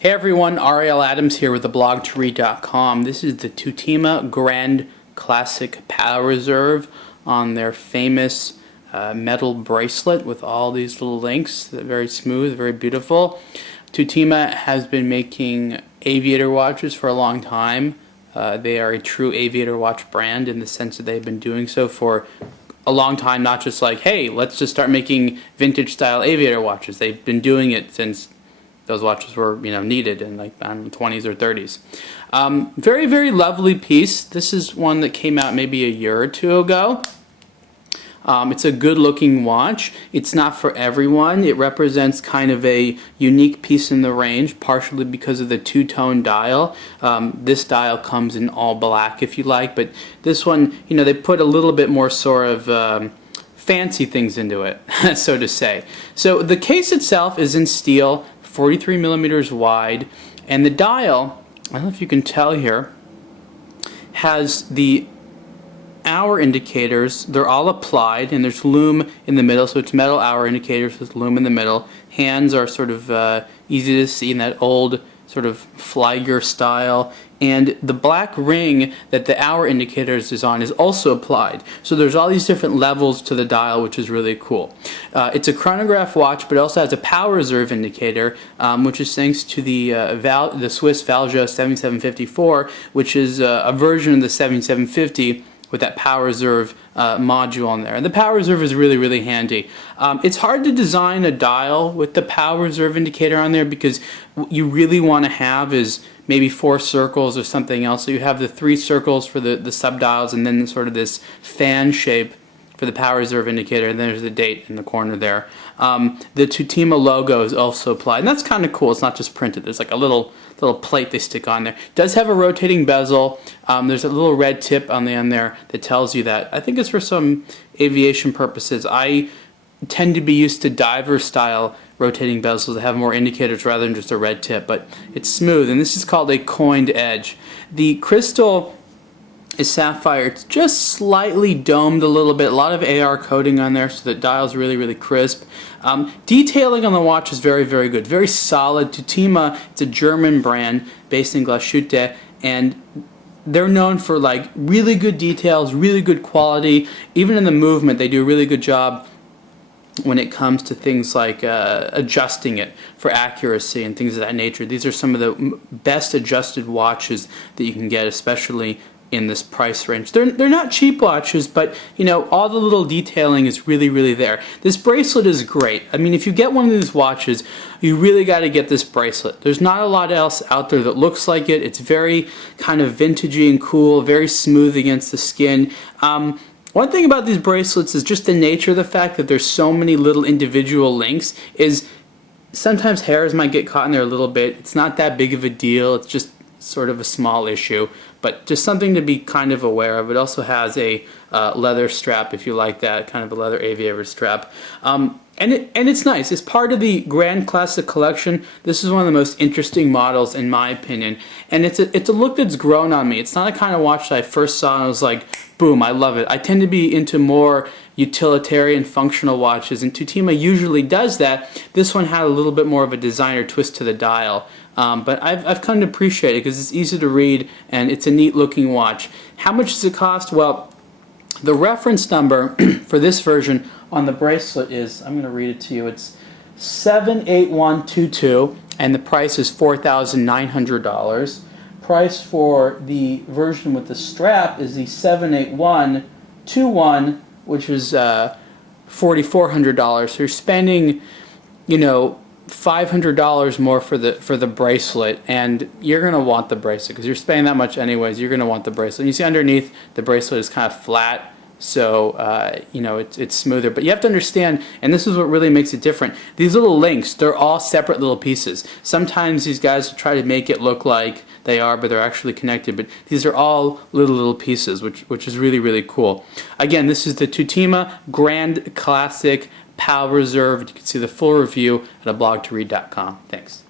Hey everyone, Ariel Adams here with the blog2read.com. This is the Tutima Grand Classic Power Reserve on their famous metal bracelet with all these little links. They're very smooth, very beautiful. Tutima has been making aviator watches for a long time. They are a true aviator watch brand in the sense that they've been doing so for a long time, not just like, hey, let's just start making vintage style aviator watches. They've been doing it since those watches were, needed in like, I don't know, 20s or 30s. Very, very lovely piece. This is one that came out maybe a year or two ago. It's a good looking watch. It's not for everyone. It represents kind of a unique piece in the range, partially because of the two-tone dial. This dial comes in all black if you like, but this one, they put a little bit more sort of fancy things into it, so to say. So the case itself is in steel, 43 millimeters wide, and the dial, I don't know if you can tell here, has the hour indicators. They're all applied, and there's lume in the middle, so it's metal hour indicators with lume in the middle. Hands are sort of easy to see in that old sort of flagger style, and the black ring that the hour indicators is on is also applied. So there's all these different levels to the dial, which is really cool. It's a chronograph watch, but it also has a power reserve indicator, which is thanks to the Swiss Valjo 7754, which is a version of the 7750 with that power reserve module on there. And the power reserve is really, really handy. It's hard to design a dial with the power reserve indicator on there because what you really want to have is maybe 4 circles or something else. So you have the 3 circles for the subdials, and then sort of this fan shape for the power reserve indicator, and then there's the date in the corner there. The Tutima logo is also applied, and that's kind of cool. It's not just printed. There's like a little plate they stick on there. It does have a rotating bezel. There's a little red tip on the end there that tells you that. I think it's for some aviation purposes. I tend to be used to diver style rotating bezels that have more indicators rather than just a red tip, but it's smooth, and this is called a coined edge. The crystal is sapphire. It's just slightly domed a little bit. A lot of AR coating on there, so the dial's really, really crisp. Detailing on the watch is very, very good. Very solid. Tutima, it's a German brand based in Glashütte, and they're known for like really good details, really good quality. Even in the movement, they do a really good job when it comes to things like adjusting it for accuracy and things of that nature. These are some of the best adjusted watches that you can get, especially in this price range. They're not cheap watches, but all the little detailing is really, really there. This bracelet is great. I mean, if you get one of these watches, you really got to get this bracelet. There's not a lot else out there that looks like it. It's very kind of vintagey and cool, very smooth against the skin. One thing about these bracelets is just the nature of the fact that there's so many little individual links is sometimes hairs might get caught in there a little bit. It's not that big of a deal. It's just sort of a small issue, but just something to be kind of aware of. It also has a leather strap, if you like that, kind of a leather aviator strap. And it's nice. It's part of the Grand Classic collection. This is one of the most interesting models in my opinion, and it's a look that's grown on me. It's not a kind of watch that I first saw and I was like, boom, I love it. I tend to be into more utilitarian functional watches, and Tutima usually does that. This one had a little bit more of a designer twist to the dial. But I've come to appreciate it because it's easy to read and it's a neat looking watch. How much does it cost? Well, the reference number for this version on the bracelet is, I'm going to read it to you, it's 78122, and the price is $4,900. Price for the version with the strap is the 78121, which is $4,400. So you're spending, $500 more for the bracelet, and you're gonna want the bracelet because you're spending that much anyways. You're gonna want the bracelet. And you see underneath the bracelet is kind of flat, so it's smoother. But you have to understand, and this is what really makes it different. These little links, they're all separate little pieces. Sometimes these guys try to make it look like they are, but they're actually connected. But these are all little pieces, which is really, really cool. Again, this is the Tutima Grand Classic Power Reserve. You can see the full review at blog2read.com. Thanks.